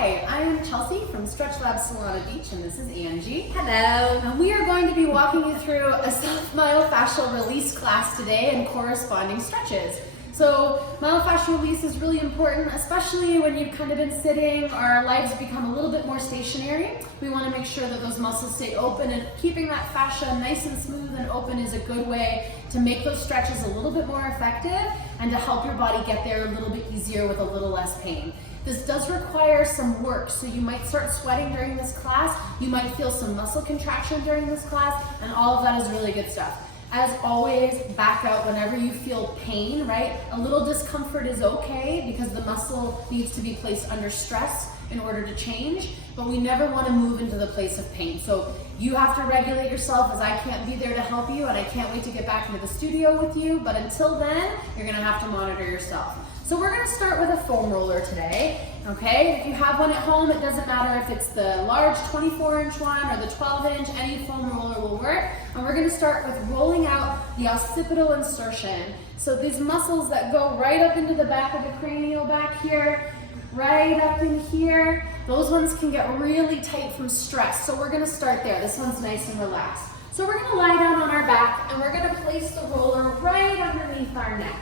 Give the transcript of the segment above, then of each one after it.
Hi, I am Chelsea from Stretch Lab Solana Beach, and this is Angie. Hello. And we are going to be walking you through a self-myofascial release class today and corresponding stretches. So myofascial release is really important, especially when you've kind of been sitting or our lives become a little bit more stationary. We want to make sure that those muscles stay open, and keeping that fascia nice and smooth and open is a good way to make those stretches a little bit more effective and to help your body get there a little bit easier with a little less pain. This does require some work, so you might start sweating during this class, you might feel some muscle contraction during this class, and all of that is really good stuff. As always, back out whenever you feel pain, right? A little discomfort is okay because the muscle needs to be placed under stress in order to change, but we never want to move into the place of pain. So you have to regulate yourself, as I can't be there to help you, and I can't wait to get back into the studio with you, but until then, you're gonna have to monitor yourself. So we're gonna start with a foam roller today, okay? If you have one at home, it doesn't matter if it's the large 24-inch one or the 12-inch, any foam roller will work. And we're gonna start with rolling out the occipital insertion. So these muscles that go right up into the back of the cranial back here, right up in here, those ones can get really tight from stress. So we're gonna start there. This one's nice and relaxed. So we're gonna lie down on our back and we're gonna place the roller right underneath our neck.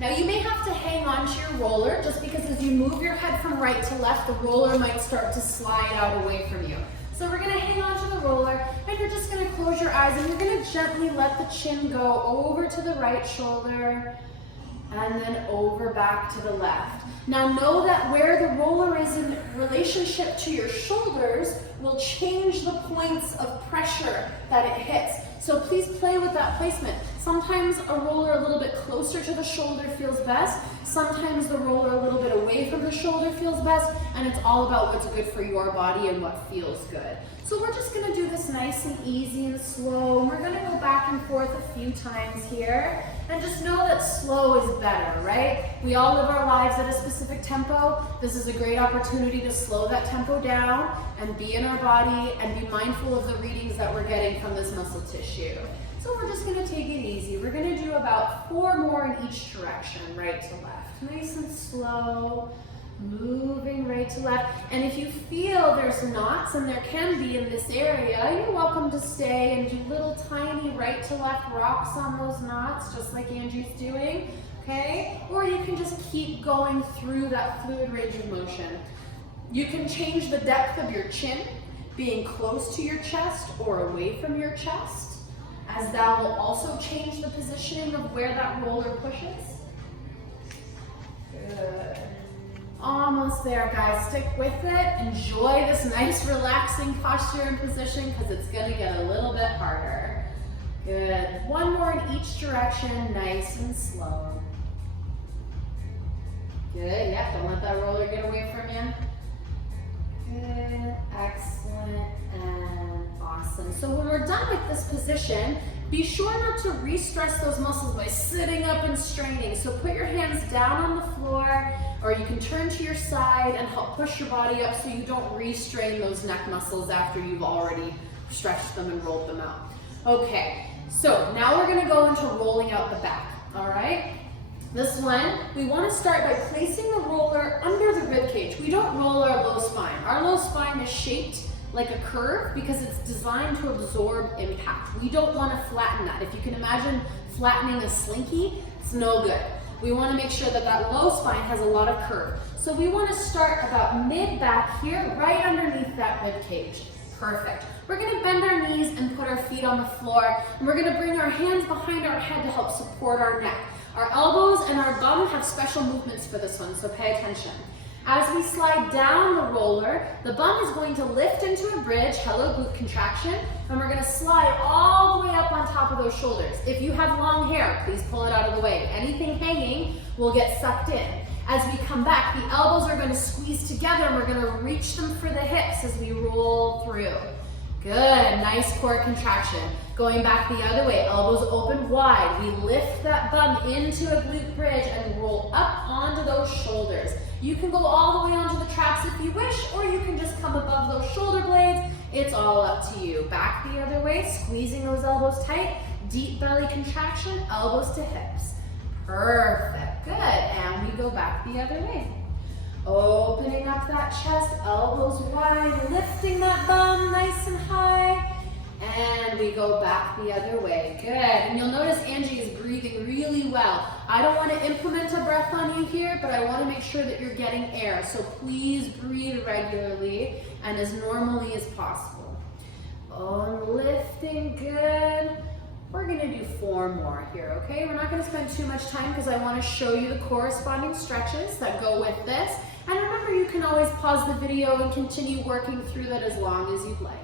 Now you may have to hang on to your roller just because as you move your head from right to left, the roller might start to slide out away from you. So we're gonna hang on to the roller and you're just gonna close your eyes and you're gonna gently let the chin go over to the right shoulder and then over back to the left. Now know that where the roller is in relationship to your shoulders will change the points of pressure that it hits. So please play with that placement. Sometimes a roller a little bit closer to the shoulder feels best. Sometimes the roller a little bit away from the shoulder feels best, and it's all about what's good for your body and what feels good. So we're just gonna do this nice and easy and slow. And we're gonna go back and forth a few times here. And just know that slow is better, right? We all live our lives at a specific tempo. This is a great opportunity to slow that tempo down and be in our body and be mindful of the readings that we're getting from this muscle tissue. So we're just gonna take it easy. We're gonna do about 4 more in each direction, right to left. Nice and slow, moving right to left. And if you feel there's knots, and there can be in this area, you're welcome to stay and do little tiny right to left rocks on those knots, just like Angie's doing, okay? Or you can just keep going through that fluid range of motion. You can change the depth of your chin, being close to your chest or away from your chest, as that will also change the positioning of where that roller pushes. Good. Almost there, guys. Stick with it. Enjoy this nice, relaxing posture and position because it's going to get a little bit harder. Good. 1 more in each direction, nice and slow. Good. Yep, don't let that roller get away from you. Good. Excellent. And awesome. So when we're done with this position, be sure not to re-stress those muscles by sitting up and straining. So put your hands down on the floor, or you can turn to your side and help push your body up so you don't re-strain those neck muscles after you've already stretched them and rolled them out. Okay, so now we're gonna go into rolling out the back, all right? This one, we want to start by placing the roller under the rib cage. We don't roll our low spine. Our low spine is shaped like a curve because it's designed to absorb impact. We don't want to flatten that. If you can imagine flattening a slinky, it's no good. We want to make sure that that low spine has a lot of curve. So we want to start about mid-back here, right underneath that rib cage. Perfect. We're going to bend our knees and put our feet on the floor, and we're going to bring our hands behind our head to help support our neck. Our elbows and our bum have special movements for this one, so pay attention. As we slide down the roller, the bum is going to lift into a bridge, hello glute contraction, and we're going to slide all the way up on top of those shoulders. If you have long hair, please pull it out of the way. Anything hanging will get sucked in. As we come back, the elbows are going to squeeze together and we're going to reach them for the hips as we roll through. Good, nice core contraction. Going back the other way, elbows open wide. We lift that bum into a glute bridge and roll up onto those shoulders. You can go all the way onto the traps if you wish, or you can just come above those shoulder blades. It's all up to you. Back the other way, squeezing those elbows tight. Deep belly contraction, elbows to hips. Perfect, good. And we go go back the other way. Opening up that chest, elbows wide, lifting that bum nice and high. And we go back the other way. Good. And you'll notice Angie is breathing really well. I don't want to implement a breath on you here, but I want to make sure that you're getting air. So please breathe regularly and as normally as possible. Oh, lifting. Good. We're going to do 4 more here, okay? We're not going to spend too much time because I want to show you the corresponding stretches that go with this. And remember, you can always pause the video and continue working through that as long as you'd like.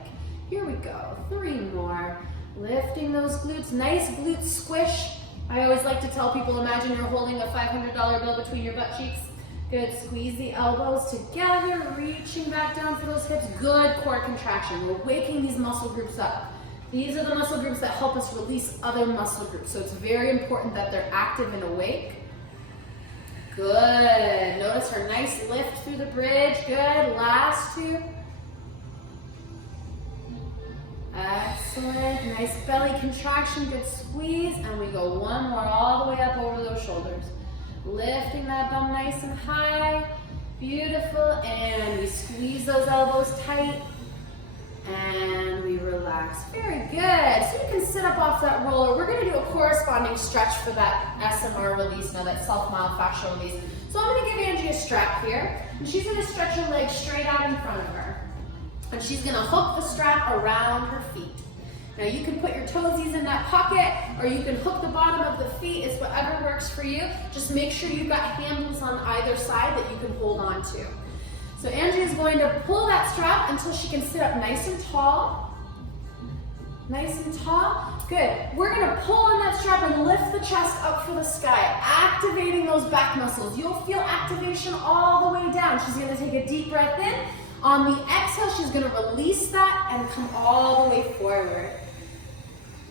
Here we go, 3 more. Lifting those glutes, nice glute squish. I always like to tell people, imagine you're holding a $500 bill between your butt cheeks. Good, squeeze the elbows together, reaching back down for those hips. Good core contraction, we're waking these muscle groups up. These are the muscle groups that help us release other muscle groups, so it's very important that they're active and awake. Good, notice her nice lift through the bridge. Good, last 2. Excellent, nice belly contraction, good squeeze, and we go 1 more all the way up over those shoulders. Lifting that bum nice and high, beautiful, and we squeeze those elbows tight, and we relax. Very good, so you can sit up off that roller. We're gonna do a corresponding stretch for that SMR release now, that self-myofascial release. So I'm gonna give Angie a strap here, and she's gonna stretch her legs straight out in front of her. And she's gonna hook the strap around her feet. Now you can put your toesies in that pocket, or you can hook the bottom of the feet. It's whatever works for you. Just make sure you've got handles on either side that you can hold on to. So Angie is going to pull that strap until she can sit up nice and tall. Nice and tall. Good. We're gonna pull on that strap and lift the chest up for the sky, activating those back muscles. You'll feel activation all the way down. She's gonna take a deep breath in. On the exhale, she's going to release that and come all the way forward.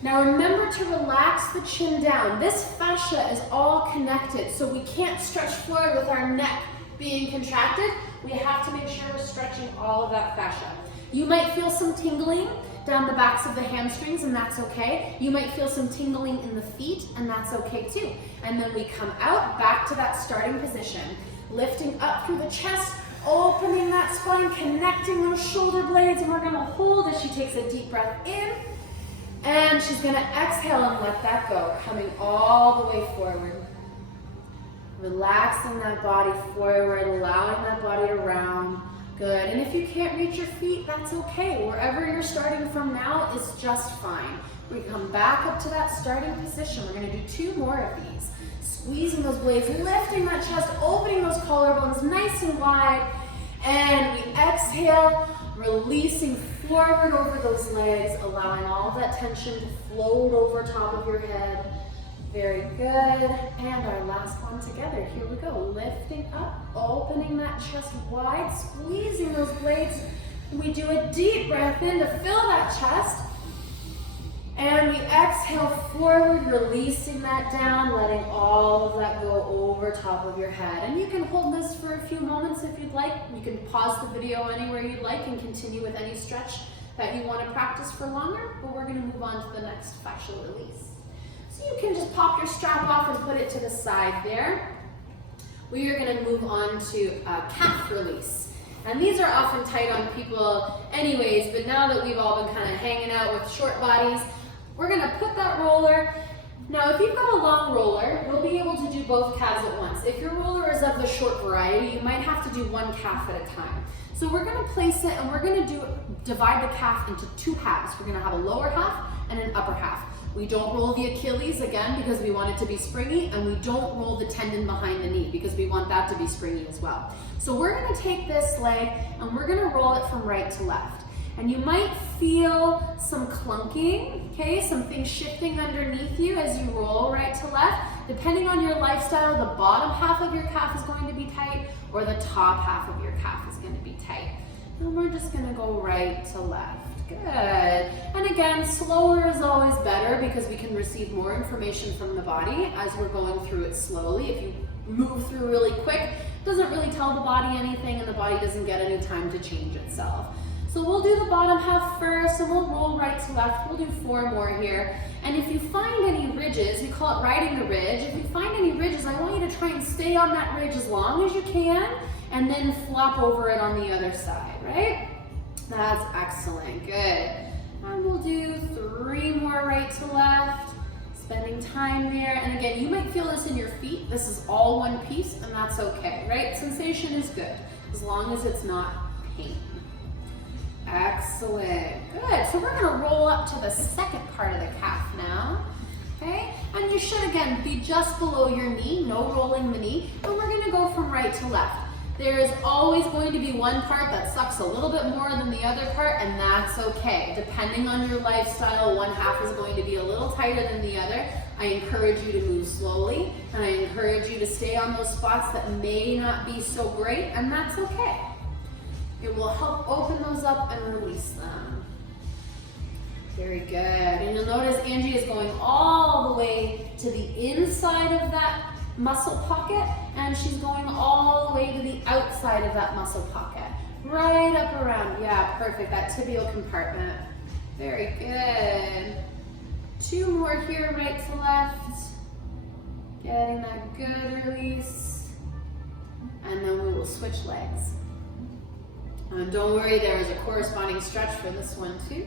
Now remember to relax the chin down. This fascia is all connected, so we can't stretch forward with our neck being contracted. We have to make sure we're stretching all of that fascia. You might feel some tingling down the backs of the hamstrings, and that's okay. You might feel some tingling in the feet, and that's okay too. And then we come out back to that starting position, lifting up through the chest, opening that spine, connecting those shoulder blades, and we're gonna hold as she takes a deep breath in, and she's gonna exhale and let that go, coming all the way forward. Relaxing that body forward, allowing that body to round. Good, and if you can't reach your feet, that's okay. Wherever you're starting from now is just fine. We come back up to that starting position. We're gonna do 2 more of these. Squeezing those blades, lifting that chest, opening those collarbones nice and wide, and we exhale, releasing forward over those legs, allowing all of that tension to float over top of your head. Very good, and our last one together. Here we go, lifting up, opening that chest wide, squeezing those blades. We do a deep breath in to fill that chest. And we exhale forward, releasing that down, letting all of that go over top of your head. And you can hold this for a few moments if you'd like. You can pause the video anywhere you'd like and continue with any stretch that you want to practice for longer, but we're going to move on to the next fascial release. So you can just pop your strap off and put it to the side there. We are going to move on to a calf release. And these are often tight on people anyways, but now that we've all been kind of hanging out with short bodies, we're gonna put that roller. Now, if you've got a long roller, we'll be able to do both calves at once. If your roller is of the short variety, you might have to do 1 calf at a time. So we're gonna place it and we're gonna divide the calf into 2 halves. We're gonna have a lower half and an upper half. We don't roll the Achilles again because we want it to be springy, and we don't roll the tendon behind the knee because we want that to be springy as well. So we're gonna take this leg and we're gonna roll it from right to left. And you might feel some clunking, okay? Some things shifting underneath you as you roll right to left. Depending on your lifestyle, the bottom half of your calf is going to be tight, or the top half of your calf is going to be tight. And we're just gonna go right to left. Good. And again, slower is always better because we can receive more information from the body as we're going through it slowly. If you move through really quick, it doesn't really tell the body anything, and the body doesn't get any time to change itself. So we'll do the bottom half first and we'll roll right to left. We'll do 4 more here. And if you find any ridges, we call it riding the ridge. If you find any ridges, I want you to try and stay on that ridge as long as you can and then flop over it on the other side, right? That's excellent, good. And we'll do 3 more right to left, spending time there. And again, you might feel this in your feet. This is all one piece and that's okay, right? Sensation is good as long as it's not pain. Excellent, good. So we're gonna roll up to the second part of the calf now, okay? And you should, again, be just below your knee, no rolling the knee. And we're gonna go from right to left. There is always going to be one part that sucks a little bit more than the other part, and that's okay. Depending on your lifestyle, one half is going to be a little tighter than the other. I encourage you to move slowly, and I encourage you to stay on those spots that may not be so great, and that's okay. It will help open those up and release them. Very good. And you'll notice Angie is going all the way to the inside of that muscle pocket, and she's going all the way to the outside of that muscle pocket. Right up around, yeah, perfect, that tibial compartment. Very good. 2 more here, right to left. Getting that good release. And then we will switch legs. And don't worry, there is a corresponding stretch for this one too.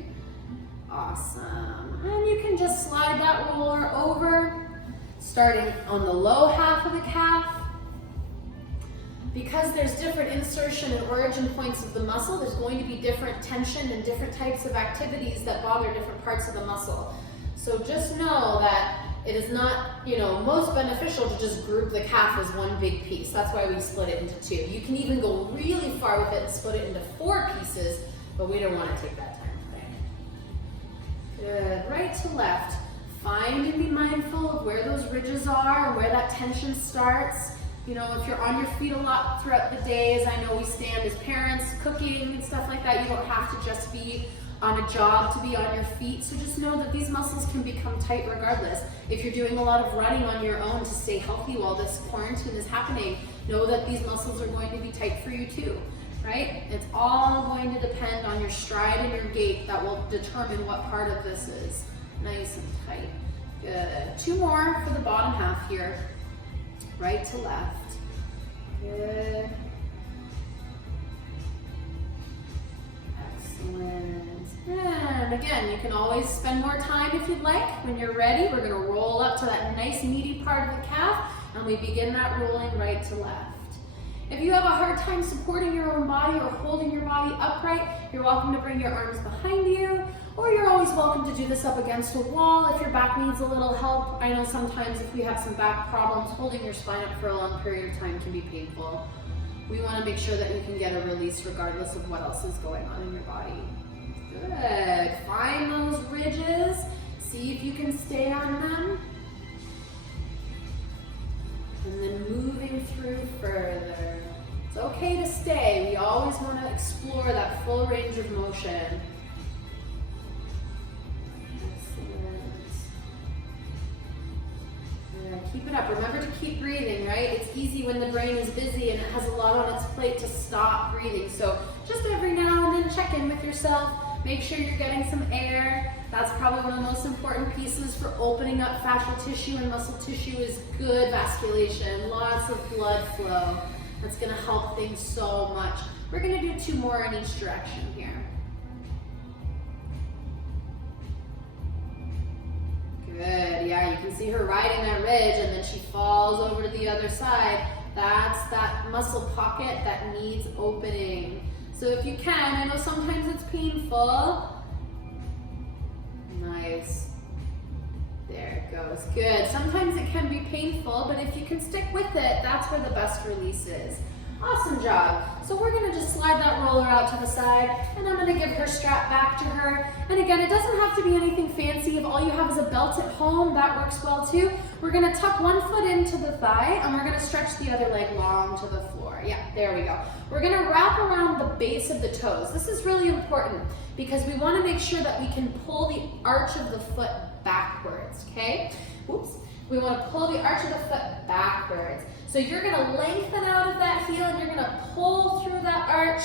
Awesome. And you can just slide that roller over, starting on the low half of the calf. Because there's different insertion and origin points of the muscle, there's going to be different tension and different types of activities that bother different parts of the muscle. So just know that it is not, most beneficial to just group the calf as one big piece. That's why we split it into 2. You can even go really far with it and split it into 4 pieces, but we don't want to take that time today. Good, right to left. Find and be mindful of where those ridges are and where that tension starts. If you're on your feet a lot throughout the day, as I know we stand as parents, cooking and stuff like that, you don't have to just be on a job to be on your feet. So just know that these muscles can become tight regardless. If you're doing a lot of running on your own to stay healthy while this quarantine is happening, know that these muscles are going to be tight for you too, right? It's all going to depend on your stride and your gait that will determine what part of this is nice and tight. Good. 2 more for the bottom half here. Right to left. Good. Excellent. And again, you can always spend more time if you'd like. When you're ready, we're going to roll up to that nice meaty part of the calf, and we begin that rolling right to left. If you have a hard time supporting your own body or holding your body upright, you're welcome to bring your arms behind you, or you're always welcome to do this up against a wall if your back needs a little help. I know sometimes if we have some back problems, holding your spine up for a long period of time can be painful. We want to make sure that you can get a release regardless of what else is going on in your body. Good. Find those ridges. See if you can stay on them. And then moving through further. It's okay to stay. We always want to explore that full range of motion. Keep it up. Remember to keep breathing, right? It's easy when the brain is busy and it has a lot on its plate to stop breathing. So just every now and then check in with yourself. Make sure you're getting some air. That's probably one of the most important pieces for opening up fascial tissue and muscle tissue is good vasculation, lots of blood flow. That's going to help things so much. We're going to do 2 more in each direction here. Good, yeah, you can see her riding that ridge and then she falls over to the other side. That's that muscle pocket that needs opening. So if you can, I know sometimes it's painful. Nice. There it goes, good. Sometimes it can be painful, but if you can stick with it, that's where the best release is. Awesome job. So we're gonna just slide that roller out to the side and I'm gonna give her strap back to her. And again, it doesn't have to be anything fancy. If all you have is a belt at home, that works well too. We're gonna tuck one foot into the thigh and we're gonna stretch the other leg long to the floor. Yeah, there we go. We're gonna wrap around the base of the toes. This is really important because we wanna make sure that we can pull the arch of the foot backwards, okay? Oops. We wanna pull the arch of the foot backwards. So you're gonna lengthen out of that heel and you're gonna pull through that arch,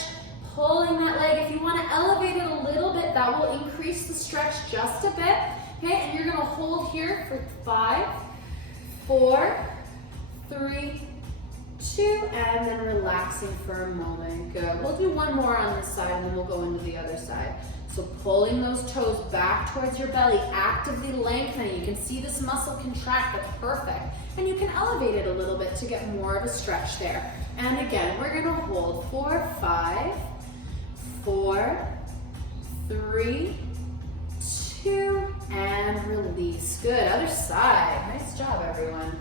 pulling that leg. If you want to elevate it a little bit, that will increase the stretch just a bit. Okay, and you're gonna hold here for 5, 4, 3, 2, and then relaxing for a moment. Good. We'll do one more on this side and then we'll go into the other side. So pulling those toes back towards your belly, actively lengthening. You can see this muscle contract, that's perfect. And you can elevate it a little bit to get more of a stretch there. And again, we're gonna hold for 5, 4, 3, 2, and release. Good, other side. Nice job, everyone.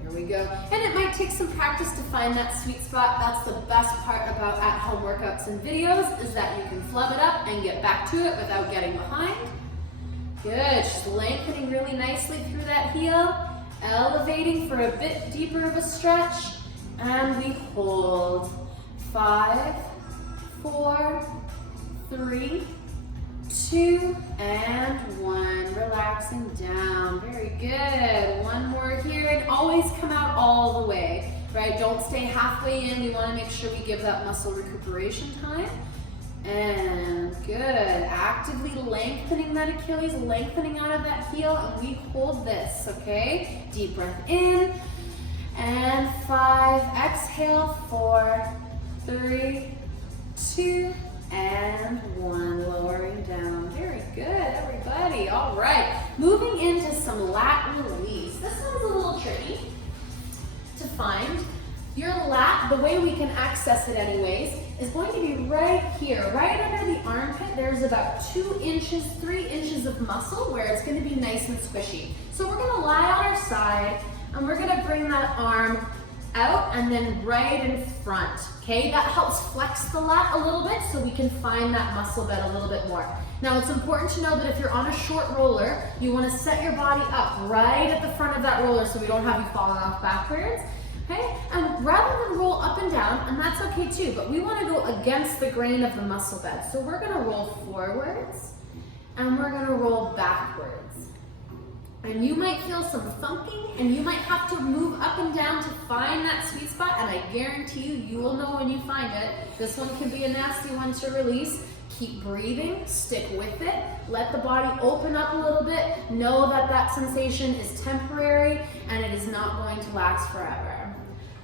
Here we go. And it might take some practice to find that sweet spot. That's the best part about at-home workouts and videos, is that you can flub it up and get back to it without getting behind. Good, just lengthening really nicely through that heel, elevating for a bit deeper of a stretch, and we hold. 5, 4, 3, 2, and 1. Relaxing down. Very good. One more here, and always come out all the way, right? Don't stay halfway in. We want to make sure we give that muscle recuperation time. And good. Actively lengthening that Achilles, lengthening out of that heel, and we hold this, okay? Deep breath in, and 5. Exhale, 4, 3, 2, and 1, lowering down. Very good, everybody. All right, moving into some lat release. This one's a little tricky to find. Your lat, the way we can access it anyways, is going to be right here, right under the armpit. There's about 2 inches, 3 inches of muscle where it's going to be nice and squishy. So we're going to lie on our side, and we're going to bring that arm out and then right in front, okay? That helps flex the lat a little bit so we can find that muscle bed a little bit more. Now, it's important to know that if you're on a short roller, you want to set your body up right at the front of that roller so we don't have you falling off backwards, okay? And rather than roll up and down, and that's okay too, but we want to go against the grain of the muscle bed. So we're going to roll forwards and we're going to roll backwards. And you might feel some thunking, and you might have to move up and down to find that sweet spot, and I guarantee you, you will know when you find it. This one can be a nasty one to release. Keep breathing, stick with it, let the body open up a little bit, know that that sensation is temporary, and it is not going to last forever.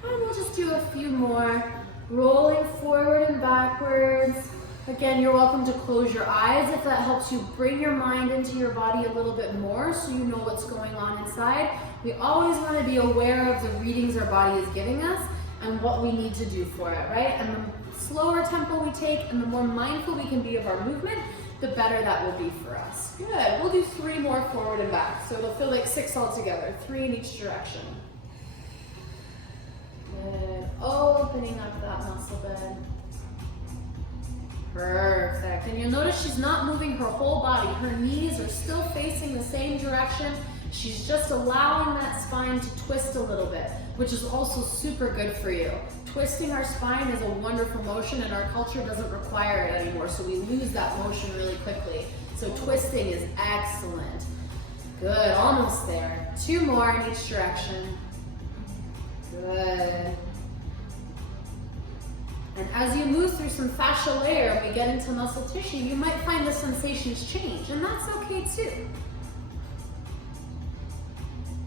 And we'll just do a few more, rolling forward and backwards. Again, you're welcome to close your eyes if that helps you bring your mind into your body a little bit more so you know what's going on inside. We always want to be aware of the readings our body is giving us and what we need to do for it, right? And the slower tempo we take and the more mindful we can be of our movement, the better that will be for us. Good, we'll do 3 more forward and back. So it'll feel like 6 altogether, 3 in each direction. Good, opening up that muscle bed. Perfect. And you'll notice she's not moving her whole body. Her knees are still facing the same direction. She's just allowing that spine to twist a little bit, which is also super good for you. Twisting our spine is a wonderful motion, and our culture doesn't require it anymore, so we lose that motion really quickly. So twisting is excellent. Good, almost there. 2 more in each direction. Good. And as you move through some fascial layer and we get into muscle tissue, you might find the sensations change, and that's okay too.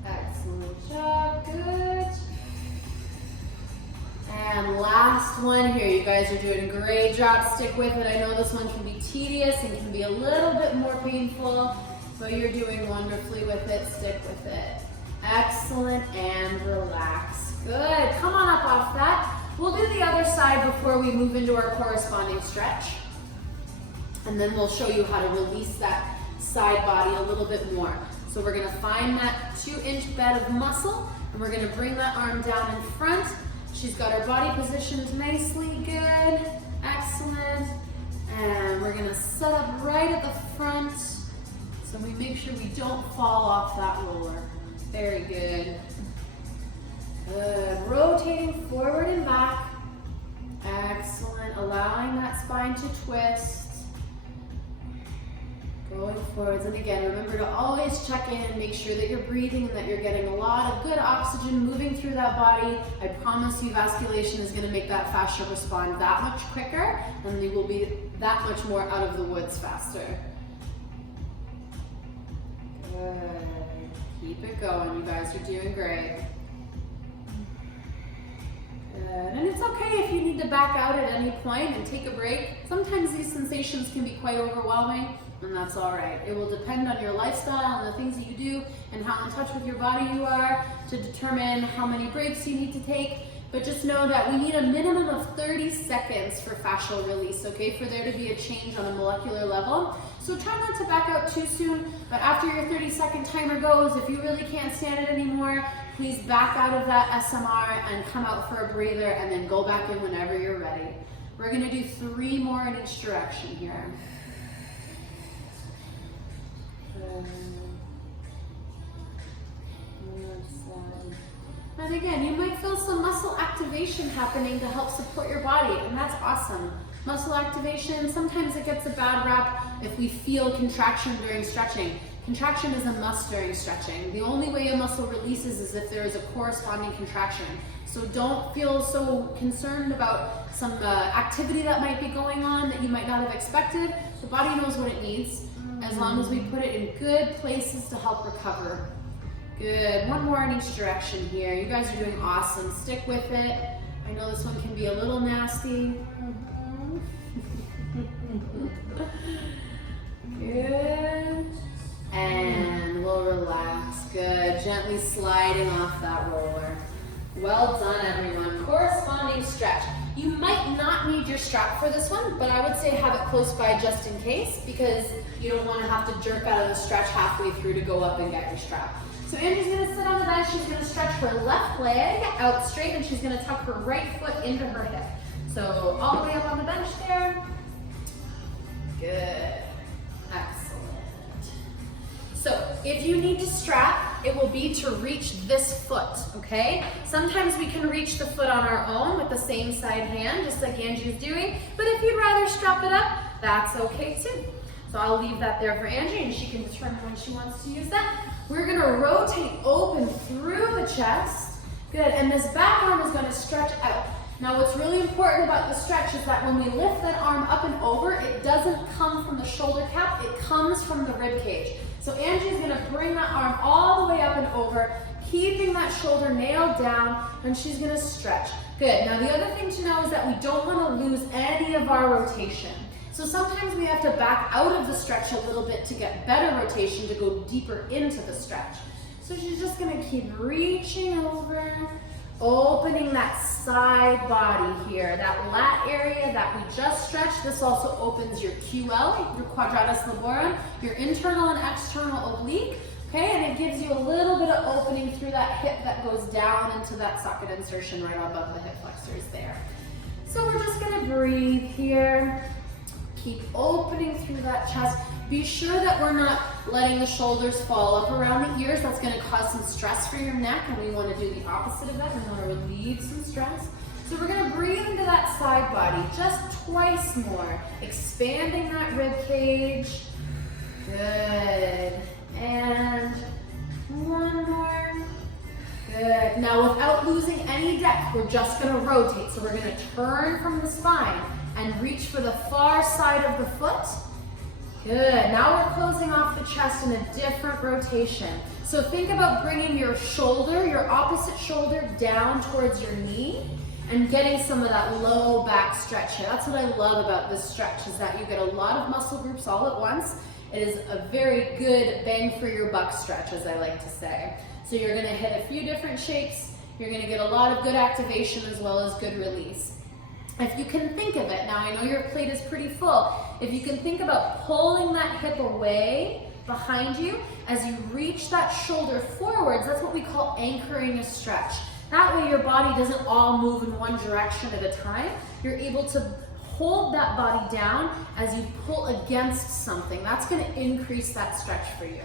Excellent job, good. And last one here. You guys are doing a great job. Stick with it. I know this one can be tedious and can be a little bit more painful, but you're doing wonderfully with it. Stick with it. Excellent, and relax. Good, come on up off that. We'll do the other side before we move into our corresponding stretch. And then we'll show you how to release that side body a little bit more. So we're gonna find that 2-inch bed of muscle, and we're gonna bring that arm down in front. She's got her body positioned nicely, good, excellent. And we're gonna set up right at the front so we make sure we don't fall off that roller. Very good. Good, rotating forward and back. Excellent, allowing that spine to twist. Going forwards, and again, remember to always check in, make sure that you're breathing and that you're getting a lot of good oxygen moving through that body. I promise you vasculation is going to make that fascia respond that much quicker, and you will be that much more out of the woods faster. Good. Keep it going, you guys are doing great. Good. And it's okay if you need to back out at any point and take a break. Sometimes these sensations can be quite overwhelming, and that's all right. It will depend on your lifestyle and the things that you do and how in touch with your body you are to determine how many breaks you need to take. But just know that we need a minimum of 30 seconds for fascial release, okay, for there to be a change on a molecular level. So try not to back out too soon, but after your 30-second timer goes, if you really can't stand it anymore, please back out of that SMR and come out for a breather and then go back in whenever you're ready. We're gonna do 3 more in each direction here. And again, you might feel some muscle activation happening to help support your body, and that's awesome. Muscle activation, sometimes it gets a bad rap if we feel contraction during stretching. Contraction is a must during stretching. The only way a muscle releases is if there is a corresponding contraction. So don't feel so concerned about some activity that might be going on that you might not have expected. The body knows what it needs, as long as we put it in good places to help recover. Good, 1 more in each direction here. You guys are doing awesome. Stick with it. I know this one can be a little nasty. Good. And we'll relax. Good, gently sliding off that roller. Well done, everyone. Corresponding stretch. You might not need your strap for this one, but I would say have it close by just in case, because you don't want to have to jerk out of the stretch halfway through to go up and get your strap. So Angie's going to sit on the bench. She's going to stretch her left leg out straight, and she's going to tuck her right foot into her hip. So all the way up on the bench there. Good. Excellent. So if you need to strap, it will be to reach this foot, okay? Sometimes we can reach the foot on our own with the same side hand, just like Angie's doing, but if you'd rather strap it up, that's okay too. So I'll leave that there for Angie, and she can determine when she wants to use that. We're gonna rotate open through the chest. Good, and this back arm is gonna stretch out. Now what's really important about the stretch is that when we lift that arm up and over, it doesn't come from the shoulder cap, it comes from the rib cage. So Angie's gonna bring that arm all the way up and over, keeping that shoulder nailed down, and she's gonna stretch. Good, now the other thing to know is that we don't wanna lose any of our rotation. So sometimes we have to back out of the stretch a little bit to get better rotation, to go deeper into the stretch. So she's just gonna keep reaching over, opening that side body here, that lat area that we just stretched. This also opens your QL, your quadratus laborum, your internal and external oblique, okay? And it gives you a little bit of opening through that hip that goes down into that socket insertion right above the hip flexors there. So we're just gonna breathe here. Keep opening through that chest. Be sure that we're not letting the shoulders fall up around the ears. That's going to cause some stress for your neck, and we want to do the opposite of that. We want to relieve some stress. So we're going to breathe into that side body just twice more, expanding that rib cage. Good. And 1 more. Good. Now without losing any depth, we're just going to rotate. So we're going to turn from the spine and reach for the far side of the foot. Good, now we're closing off the chest in a different rotation. So think about bringing your shoulder, your opposite shoulder down towards your knee and getting some of that low back stretch here. That's what I love about this stretch, is that you get a lot of muscle groups all at once. It is a very good bang for your buck stretch, as I like to say. So you're gonna hit a few different shapes. You're gonna get a lot of good activation as well as good release. If you can think of it, now I know your plate is pretty full, if you can think about pulling that hip away behind you as you reach that shoulder forwards, that's what we call anchoring a stretch. That way your body doesn't all move in one direction at a time. You're able to hold that body down as you pull against something. That's going to increase that stretch for you.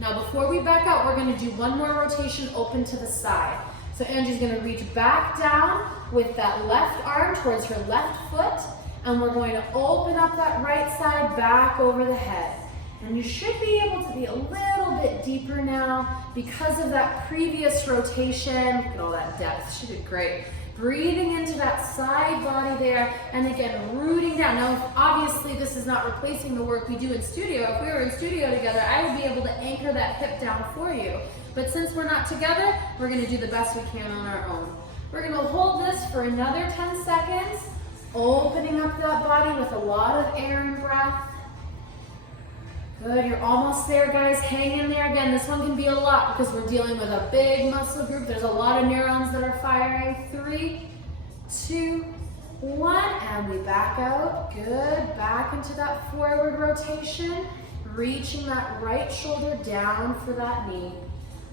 Now before we back out, we're going to do 1 more rotation open to the side. So Angie's going to reach back down with that left arm towards her left foot, and we're going to open up that right side back over the head. And you should be able to be a little bit deeper now because of that previous rotation. Look at all that depth, she did great. Breathing into that side body there, and again, rooting down. Now, obviously this is not replacing the work we do in studio. If we were in studio together, I would be able to anchor that hip down for you. But since we're not together, we're gonna do the best we can on our own. We're gonna hold this for another 10 seconds, opening up that body with a lot of air and breath. Good, you're almost there, guys. Hang in there. Again, this one can be a lot because we're dealing with a big muscle group. There's a lot of neurons that are firing. 3, 2, 1, and we back out. Good, back into that forward rotation, reaching that right shoulder down for that knee.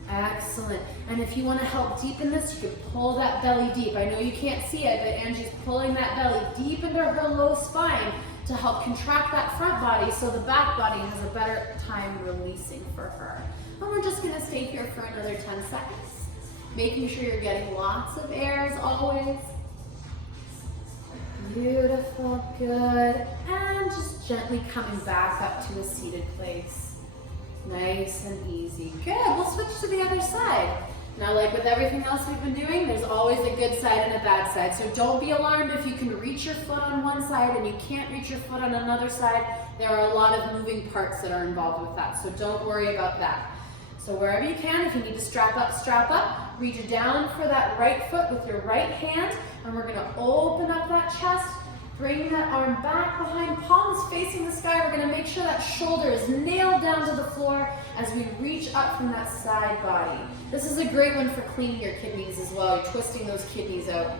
Excellent. And if you want to help deepen this, you can pull that belly deep. I know you can't see it, but Angie's pulling that belly deep into her low spine to help contract that front body so the back body has a better time releasing for her. And we're just going to stay here for another 10 seconds, making sure you're getting lots of air as always. Beautiful, good. And just gently coming back up to a seated place. Nice and easy. Good, we'll switch to the other side. Now, like with everything else we've been doing, there's always a good side and a bad side. So don't be alarmed if you can reach your foot on one side and you can't reach your foot on another side. There are a lot of moving parts that are involved with that. So don't worry about that. So wherever you can, if you need to strap up, reach down for that right foot with your right hand. And we're gonna open up that chest, bring that arm back behind, palms facing the sky. We're gonna make sure that shoulder is nailed down to the floor as we reach up from that side body. This is a great one for cleaning your kidneys as well. You're twisting those kidneys out.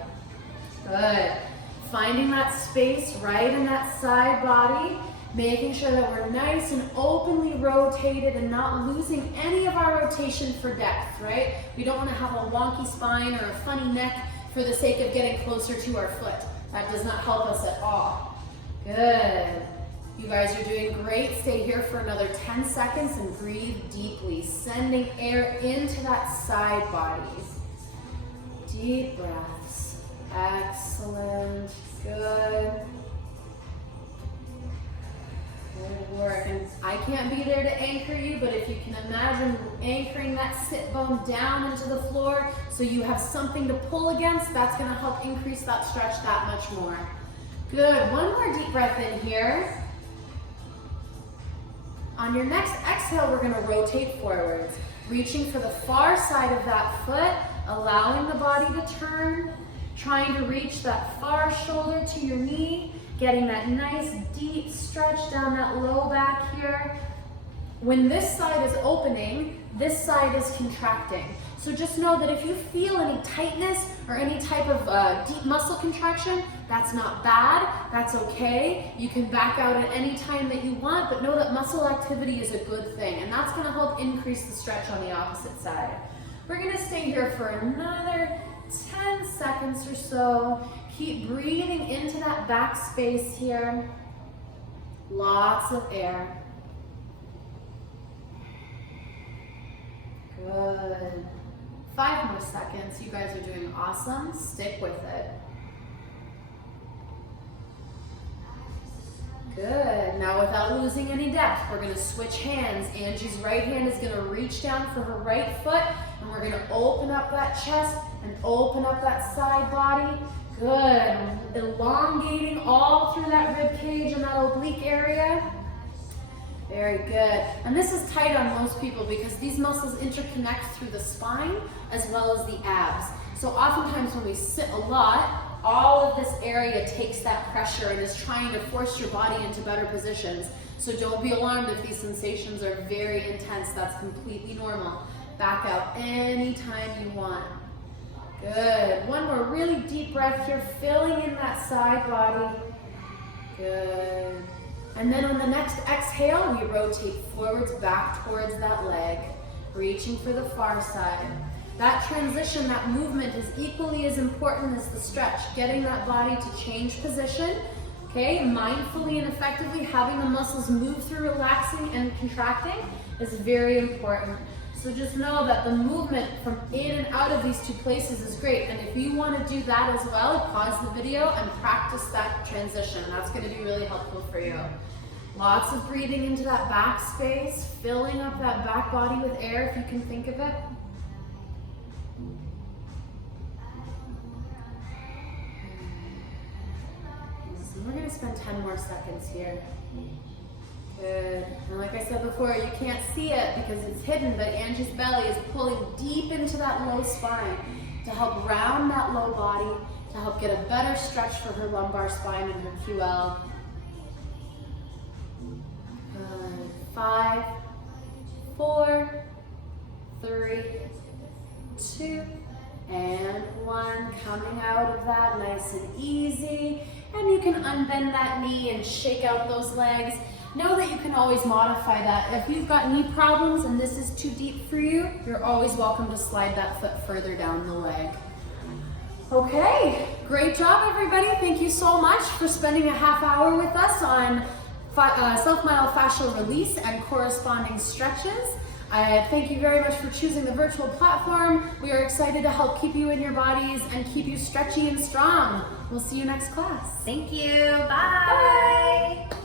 Good. Finding that space right in that side body, making sure that we're nice and openly rotated and not losing any of our rotation for depth, right? We don't want to have a wonky spine or a funny neck for the sake of getting closer to our foot. That does not help us at all. Good. You guys are doing great. Stay here for another 10 seconds and breathe deeply, sending air into that side body. Deep breaths. Excellent. Good. Good work. And I can't be there to anchor you, but if you can imagine anchoring that sit bone down into the floor so you have something to pull against, that's going to help increase that stretch that much more. Good. One more deep breath in here. On your next exhale, we're going to rotate forwards, reaching for the far side of that foot, allowing the body to turn, trying to reach that far shoulder to your knee, getting that nice deep stretch down that low back here. When this side is opening, this side is contracting. So just know that if you feel any tightness or any type of deep muscle contraction, that's not bad, that's okay. You can back out at any time that you want, but know that muscle activity is a good thing, and that's gonna help increase the stretch on the opposite side. We're gonna stay here for another 10 seconds or so. Keep breathing into that back space here. Lots of air. Good. 5 more seconds. You guys are doing awesome. Stick with it. Good. Now without losing any depth, we're going to switch hands. Angie's right hand is going to reach down for her right foot, and we're going to open up that chest and open up that side body. Good. Elongating all through that rib cage and that oblique area. Very good. And this is tight on most people because these muscles interconnect through the spine as well as the abs. So oftentimes when we sit a lot, all of this area takes that pressure and is trying to force your body into better positions. So don't be alarmed if these sensations are very intense. That's completely normal. Back out anytime you want. Good. One more really deep breath here, filling in that side body. Good. And then on the next exhale, we rotate forwards back towards that leg, reaching for the far side. That transition, that movement is equally as important as the stretch, getting that body to change position, okay? Mindfully and effectively having the muscles move through relaxing and contracting is very important. So just know that the movement from in and out of these two places is great. And if you want to do that as well, pause the video and practice that transition. That's going to be really helpful for you. Lots of breathing into that back space, filling up that back body with air if you can think of it. And we're going to spend 10 more seconds here. Good. And like I said before, you can't see it because it's hidden, but Angie's belly is pulling deep into that low spine to help round that low body, to help get a better stretch for her lumbar spine and her QL. Good. 5, 4, 3, 2, and 1. Coming out of that nice and easy. And you can unbend that knee and shake out those legs. Know that you can always modify that. If you've got knee problems and this is too deep for you, you're always welcome to slide that foot further down the leg. Okay, great job everybody. Thank you so much for spending a half hour with us on self-myofascial release and corresponding stretches. I thank you very much for choosing the virtual platform. We are excited to help keep you in your bodies and keep you stretchy and strong. We'll see you next class. Thank you. Bye. Bye.